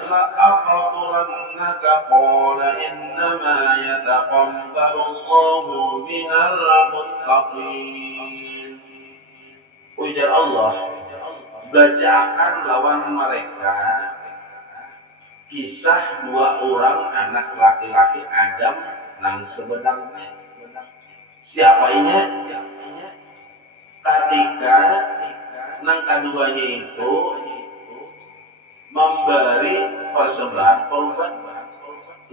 لأقتلنك قال إنما يتقبل الله من المتقين. Ujar Allah, bacakan lawan mereka kisah dua orang anak laki-laki Adam nang sebenarnya. Siapa ini? Ketika nang keduanya itu memberi persembahan korban,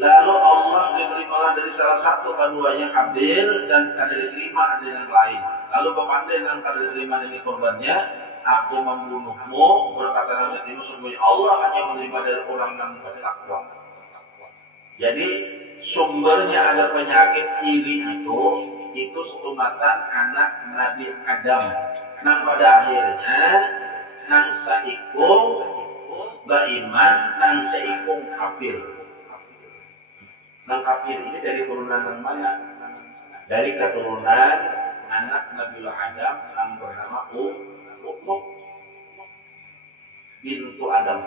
lalu Allah diterima dari salah satu keduanya Habil dan kada diterima dari yang lain. Lalu pepandai yang kada diterima dari korbannya, aku membunuhmu, berkata Nabi Muhammad, sesungguhnya Allah hanya menerima dari orang yang bertakwa. Jadi sumbernya ada penyakit iri itu setumatan anak Nabi Adam. Nang pada akhirnya nang saikung beriman, nang saikung kafir. Nang kafir ini dari turunan yang mana? Dari keturunan anak Nabi Adam yang bernama Ummah bintu Adam.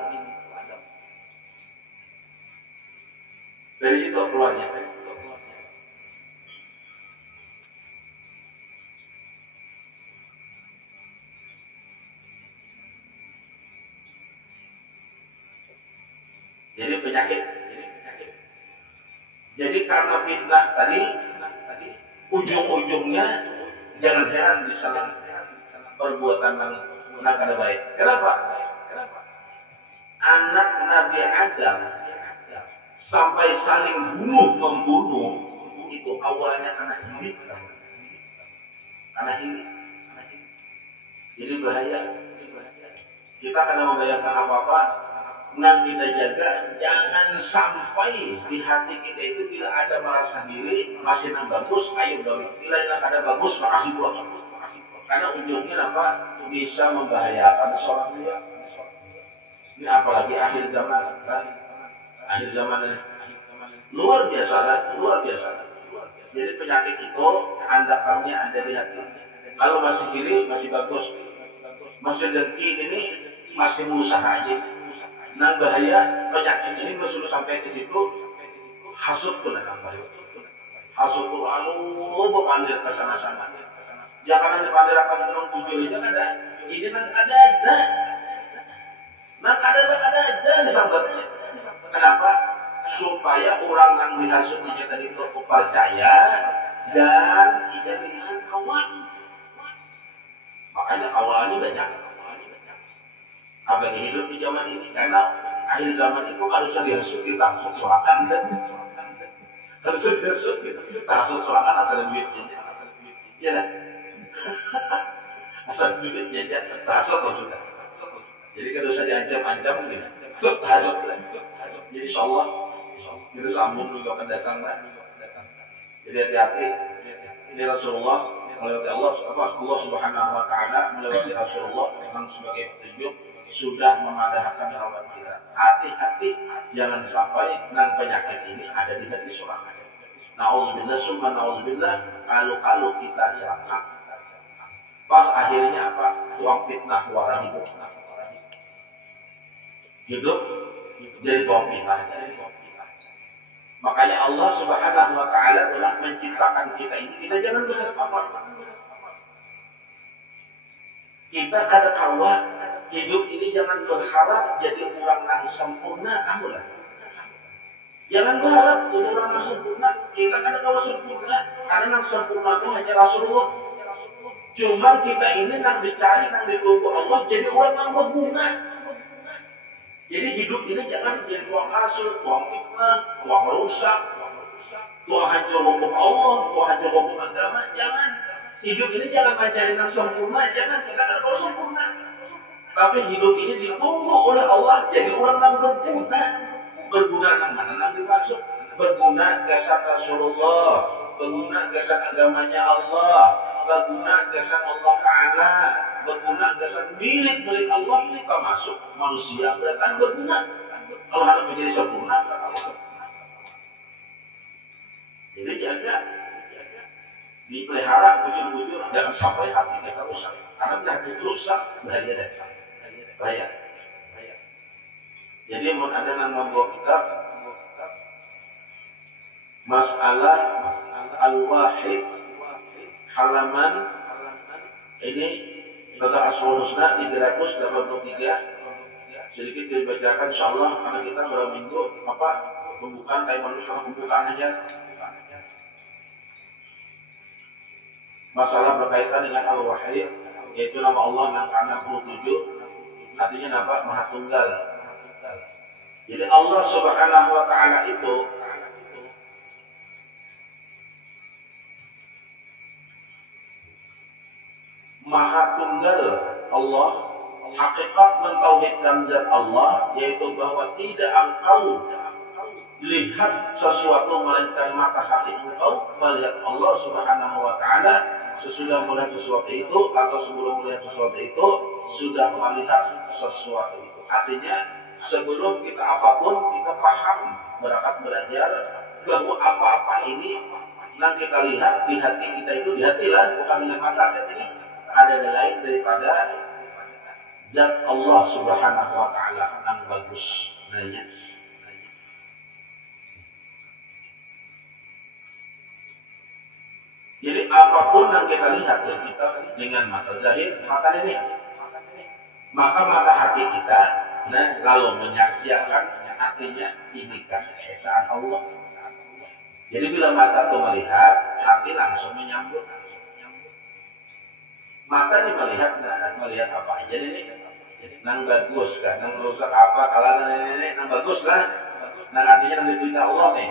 Dari situ keluarnya. Jadi penyakit karena fitnah tadi ujung-ujungnya jangan heran di sana perbuatan yang kada baik. Kenapa? Anak Nabi Adam sampai saling bunuh membunuh itu awalnya karena iri. Jadi bahaya. Kita kadang membayangkan apa-apa, yang kita jaga jangan sampai di hati kita itu bila ada merasa diri masih yang bagus, ayo gawe. Bila yang ada bagus, makasih buat. Karena ujungnya apa? Bisa membahayakan seorang dia. Ini apalagi akhir zaman, kan? Akhir zaman ini luar biasa lah, luar biasa. Jadi penyakit itu andakannya ada di hati. Kalau masih kiri masih bagus, masih dengki ini masih berusaha aja. Nah bahaya penyakit ini masih sampai ke situ, hasut pun ada bahaya. Hasut pun berpandir ke sana-sana. Jangan dipandir akan orang bujur itu ada. Ini ada. Nah ada disambutnya. Kenapa? Supaya orang yang dihasutnya tadi itu percaya dan tidak bisa kawan. Makanya awalnya banyak. Apalagi hidup di zaman ini karena akhir zaman itu harusnya dihasut kita langsung soakan dan harusnya dihasut kita langsung soakan asal duitnya. Iya kan? Asal duitnya aja terhasut sudah. Jadi kalau saya diancam-ancam mungkin terhasut. Jadi insyaallah kita sambung juga akan datang. Jadi hati-hati. Ini Rasulullah melewati Allah Subhanahu wa taala melewati Rasulullah memang sebagai petunjuk sudah memadahkan hawa kita. Hati-hati jangan sampai penyakit ini ada di hati seorang. Nauzubillah summa nauzubillah kalau kita celaka. Pas akhirnya apa? Tuang fitnah warah hidup jadi tuang fitnah. Makanya Allah Subhanahu wa taala telah menciptakan kita ini. Kita jangan berharap apa-apa. Kita ada kawan hidup ini jangan berharap jadi orang yang sempurna, amulah. Jangan berharap jadi orang yang sempurna. Kita ada kawan sempurna. Karena yang sempurna itu hanya Rasulullah. Cuma kita ini yang dicari, yang ditunggu Allah jadi orang yang berguna. Jadi hidup ini jangan jadi tuang hasut, tuang fitnah, tuang merusak, tuang hancur hukum Allah, tuang hancur hukum agama. Jangan. Hidup ini jangan mencari yang sempurna, jangan. Kita ada kawan sempurna. Tapi hidup ini ditunggu oleh Allah jadi orang yang berguna. Berguna yang mana yang dimaksud? Berguna kesan Rasulullah, berguna kesan agamanya Allah, berguna kesan Allah Ta'ala, berguna kesan milik Allah ini termasuk manusia berarti berguna. Kalau harus menjadi sempurna, jadi jaga, dipelihara, bujur-bujur, jangan sampai hati kita rusak. Karena hati rusak, bahaya deh. Bahaya. Jadi ada yang membawa kita masalah al-wahid halaman ini kata Asmaul Husna 383 sedikit dibacakan insyaallah karena kita beberapa minggu pembukaan kayak manusia pembukaan aja masalah berkaitan dengan al-wahid yaitu nama Allah yang ke-67 artinya nama Maha Tunggal. Jadi Allah Subhanahu wa taala itu Maha Tunggal. Allah hakikat mentauhidkan zat Allah yaitu bahwa tidak engkau lihat sesuatu melainkan mata hati engkau melihat Allah Subhanahu wa taala. Sesudah melihat sesuatu itu atau sebelum melihat sesuatu itu sudah melihat sesuatu itu. Artinya sebelum kita apapun kita paham berangkat belajar bahwa apa-apa ini yang kita lihat di hati kita itu di hati lah bukan dengan mata ini ada lain daripada zat Allah Subhanahu wa taala yang bagus nanya. Jadi apapun yang kita lihat ya kita dengan mata zahir, mata ini, maka mata hati kita, lalu menyaksikan artinya inikah keesaan Allah. Jadi bila mata itu melihat, hati langsung menyambut. Mata ini melihat apa aja ini. Nang bagus kan, nang rusak apa, kalau nang bagus kan, nang artinya nang diberita Allah nih.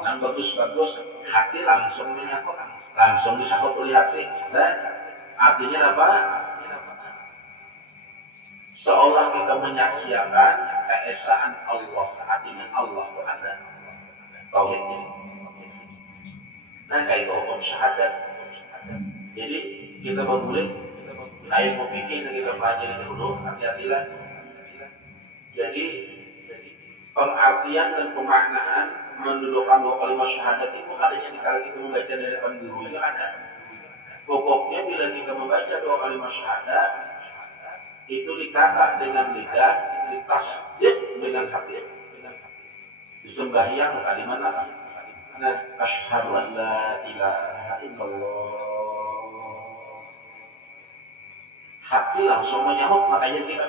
Nang bagus-bagus, hati langsung menyambut, langsung disambut oleh hati. Dan artinya apa? Seolah kita menyaksikan keesaan Allah, artinya Allah itu ada. Tauhid ini. Nah, kayak hukum syahadat. Jadi kita boleh ilmu fikih yang kita pelajari dulu, hati-hatilah. Jadi pengertian dan pemaknaan mendudukkan dua kalimat syahadat itu adanya di kala kita membaca dari depan guru itu ada. Pokoknya bila kita membaca dua kalimat syahadat itu dikata dengan lidah, ditasdid dengan hati. Disembahyang kalimat apa? Nah, asyhadu an la ilaha illallah. Hati langsung menyahut, makanya kita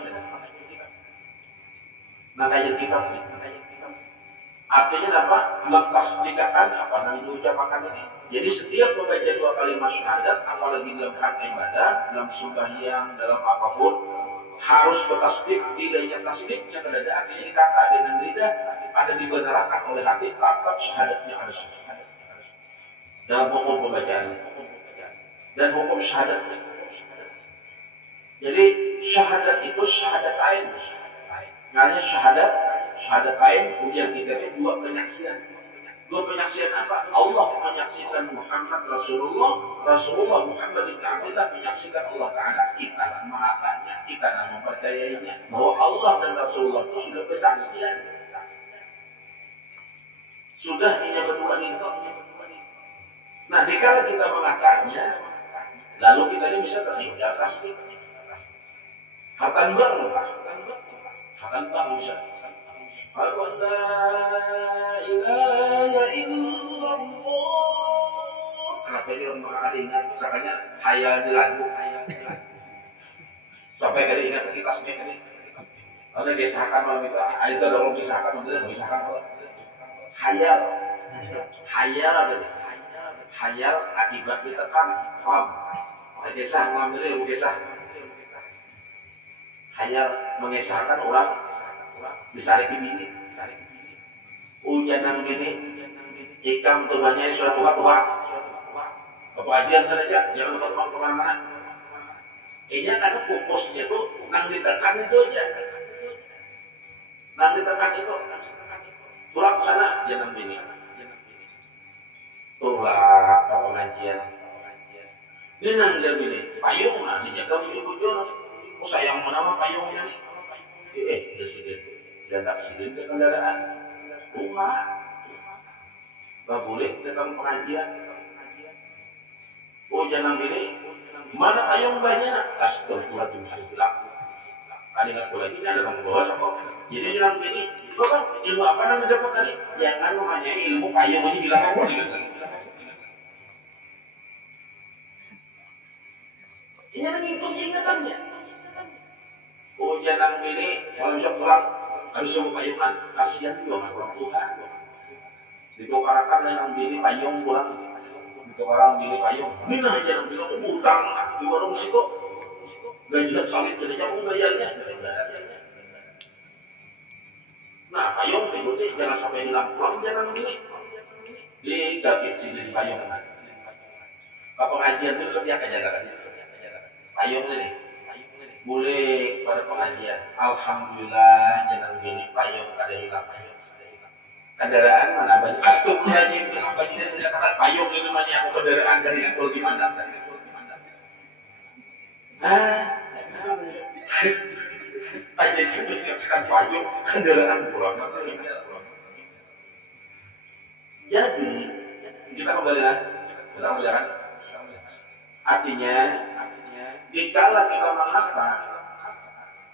artinya apa? Lepas dikatakan apa yang diucapkan ini. Jadi setiap membaca dua kalimat syahadat, apalagi dalam rangka ibadah, dalam sembahyang, dalam apapun, harus bertasbih. Nilainya tasbihnya berada artinya dikata dengan lidah, ada dibenarkan oleh hati, tetap syahadatnya harus dalam hukum pembacaan dan hukum syahadatnya. Jadi syahadat itu syahadatain. Namanya syahadatain, kemudian kita itu dua penyaksian. Dua penyaksian apa? Allah menyaksikan Muhammad Rasulullah Muhammad bin Abdullah menyaksikan Allah Ta'ala. Kita matanya, kita mempercayainya bahwa Allah dan Rasulullah itu sudah kesaksian. Sudah ini berdua itu. Nah, dikala kita mengatakannya, lalu kita ini bisa terhingga tasbih. Hatan bang bisa. La ilaha illallah. Kenapa ini orang kali ingat? Misalnya hayal di lagu. Sampai kali ingat lagi tasbih kali. Lalu disahkan malam itu. Ayat dalam disahkan hayal ada. Hayal akibat kita kan paham. Kisah mengambil kisah. Hanya mengisahkan orang ditarik ini. Hujan yang gini, ikam tuhannya sudah Tuhan. Kewajiban saja, jangan kemana-mana. Ini karena fokusnya itu nang ditekan itu aja. Nang ditekan itu. Tulak sana, jangan gini. Tulak ke pengajian. Ini nang dia gini, payung lah dijaga hujung. Oh sayang menama payungnya nih. Presiden. Dan aksiden ke kendaraan. Enggak boleh datang pengajian. Oh jangan gini. Mana payung banyak? Astagfirullahaladzim. Kan ingat pula ini ada tanggung jawab sama. Jadi jangan gini. Bang, ilmu apa yang dapat tadi? Jangan hanya ilmu payung ini hilang apa dikatakan. Ini ada ingatannya. Hujan yang ini, kalau bisa pulang, harus semua payungan. Kasihan juga orang Tuhan. Ditukarkan yang ini payung pulang. Ditukarkan ini payung. Ini aja yang bilang, utang di warung situ. Gajian sawit, jadi kamu bayarnya. Nah, payung itu jangan sampai hilang pulang, jangan ini. Digapit sini di payung. Kalau pengajian itu lebih akan jaga. Payung ini. Boleh pada pengajian. Alhamdulillah jangan gini payung kada hilang. Kendaraan mana banyak. Astagfirullahaladzim. Apa dia menyatakan payung itu mana yang kendaraan dari yang di mana? Aja sih menyatakan payung kendaraan pulang. Jadi kita kembali lagi. Artinya dikala kita mengatakan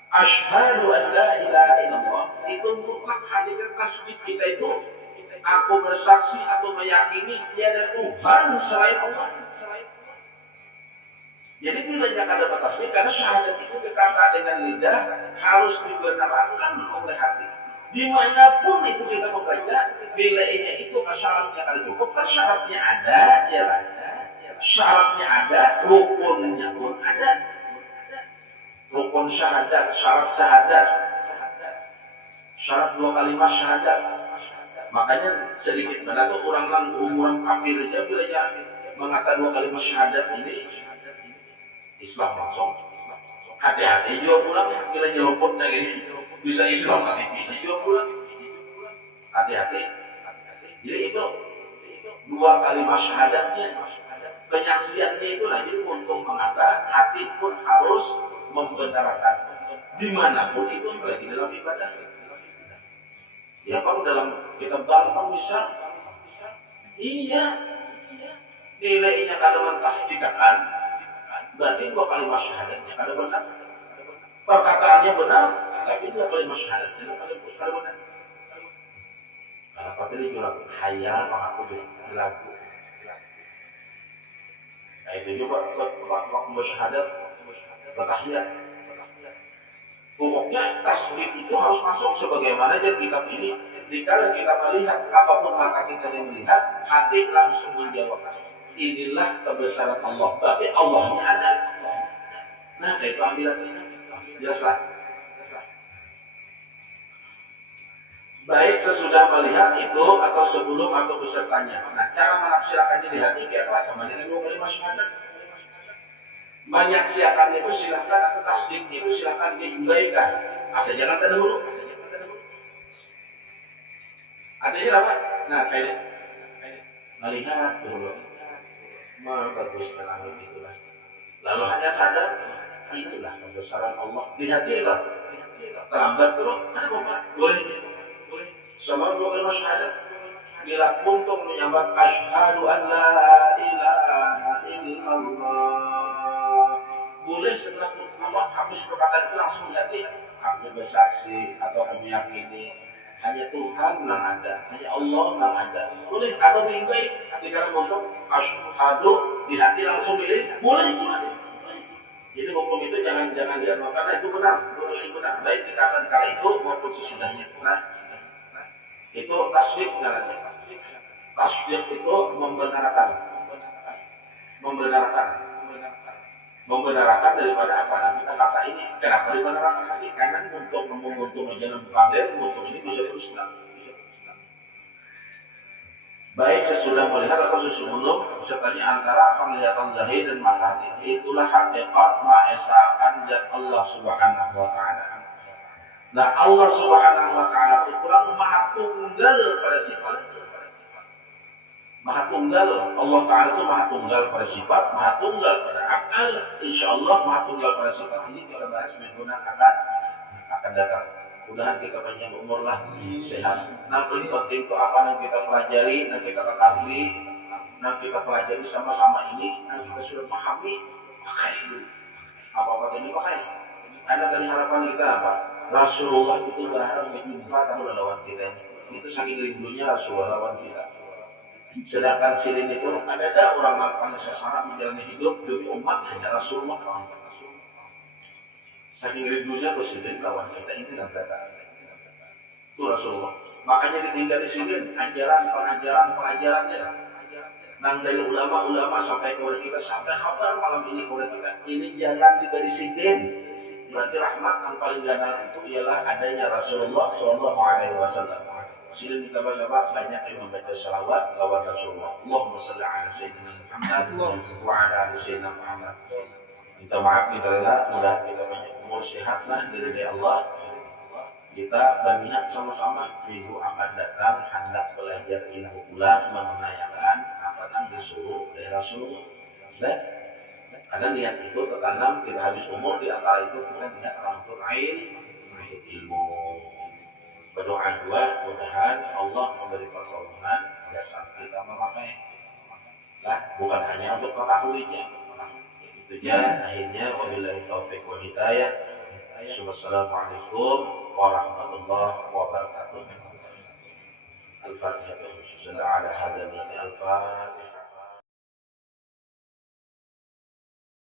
asyhadu an la ilaha illallah, itu mutlak hakikat tasbih kita itu aku bersaksi atau meyakini tiada Tuhan selain Allah. Jadi bila ada tasbih, karena syahadat itu dikata dengan lidah harus dibenarkan oleh hati. Dimanapun itu kita membaca, nilainya itu syaratnya kali cukup, kan syaratnya ada, ya lah. Syaratnya ada, rukunnya pun ada. Rukun syahadat, syarat syahadat, syarat 2 kalimat syahadat. Makanya sedikit pada tuh orang kafir aja bila mengatakan 2 kalimat syahadat ini Islam langsung. Hati-hati juga pulang bila nyelopot lagi bisa Islam hati-hati juga pulang. Hati-hati. Jadi itu 2 kalimat syahadatnya, penyaksiannya itu lagi untuk mengatakan hati pun harus membenarkan dimanapun itu lagi dalam ibadah. Ya kalau dalam kita bangkang bisa, iya, nilainya kadang tasdiqan, berarti 2 kalimat syahadatnya kada benar, perkataannya benar, tapi 2 kalimat syahadatnya kada benar. Kalau kata dia bilang hayal mengaku berlaku. Nah itu juga waktu bersyahadat, bertahiyat. Pokoknya tasbih itu harus masuk sebagaimana di kitab ini. Jika kita melihat apapun mata kita yang melihat, hati langsung menjawab. Inilah kebesaran Allah. Berarti Allahnya ada. Nah, itu ambilan ini. Jelaslah. Baik sesudah melihat itu atau sebelum atau besertanya. Nah, cara menafsirkannya di hati apa? Sama dengan 2 kalimat syahadat. Menyaksikan itu silahkan, atau tasdik itu silahkan diulaikan. Asal jangan terdahulu. Artinya apa? Nah, kayak melihat dulu, membaguskan langit itulah. Lalu hanya sadar, itulah kebesaran Allah. Di hati itu, terlambat dulu, ada apa? Boleh. Sama 2 kalimat syahadat. Bila untuk menyambat asyhadu an la ilaha illallah. Boleh setelah habis perkataan itu langsung hati. Aku bersaksi atau kami meyakini hanya Tuhan yang ada, hanya Allah yang ada. Boleh atau minggai ketika untuk asyhadu di hati langsung pilih, boleh juga. Jadi hukum itu jangan dianggap karena itu benar, benar. Baik dikatakan kala itu maupun sesudahnya. Nah, itu tasdik namanya. Tasdik itu membenarkan daripada apa nanti kata ini. Kenapa dibenarkan lagi? Karena untuk menjalankan kader, untuk ini bisa teruskan. Baik sesudah melihat atau sebelum sertanya antara penglihatan zahir dan mata hati, itulah hakikat ma'esaan zat Allah Subhanahu wa taala. Nah, Allah Subhanahu wa taala itu kurang maha tunggal pada sifat. Maha tunggal, Allah Ta'ala itu maha tunggal pada sifat, maha tunggal pada akal. InsyaAllah maha tunggal pada sifat ini kita bahas minggu akan datang. Mudah-mudahan kita panjang umur lah, sehat. Nah, paling penting itu apa yang kita pelajari, yang kita ketahui, yang kita pelajari sama-sama ini, yang kita sudah pahami, pakai itu. Apa-apa ini pakai. Karena dari harapan kita apa? Rasulullah itu jarang berjumpa tahu lawan kita. Itu saking rindunya Rasulullah lawan kita. Sedangkan silin itu ada orang melakukan sesama menjalani hidup demi umat hanya Rasulullah. Saking rindunya silin lawan kita ini dan kata itu Rasulullah. Makanya ditinggal di sini pengajarannya. Nang dari ulama sampai kepada kita sampai kabar malam ini kepada kita. Ini jalan di sini. Berarti rahmat yang paling ganda itu ialah adanya Rasulullah SAW. Silin kita bersama banyak yang membaca salawat lawan Rasulullah. Allahumma salli ala sayyidina Muhammad wa ala ali sayyidina Muhammad. Minta maaf kita rela, mudah kita banyak umur sehatlah dari Allah. Kita berniat sama-sama minggu akan datang hendak belajar ilmu pula mengenaikan apa yang disuruh dari Rasulullah. Dan karena niat itu tertanam kita habis umur di antara itu kita niat untuk ilmu. Berdoa juga mudah-mudahan Allah memberi pertolongan pada saat kita memakai. Nah, bukan hanya untuk mengetahuinya. Itu saja akhirnya wabillahi taufiq wal hidayah. Wassalamualaikum warahmatullahi wabarakatuh. Al-Fatihah. Ala hadzal al-Fatihah.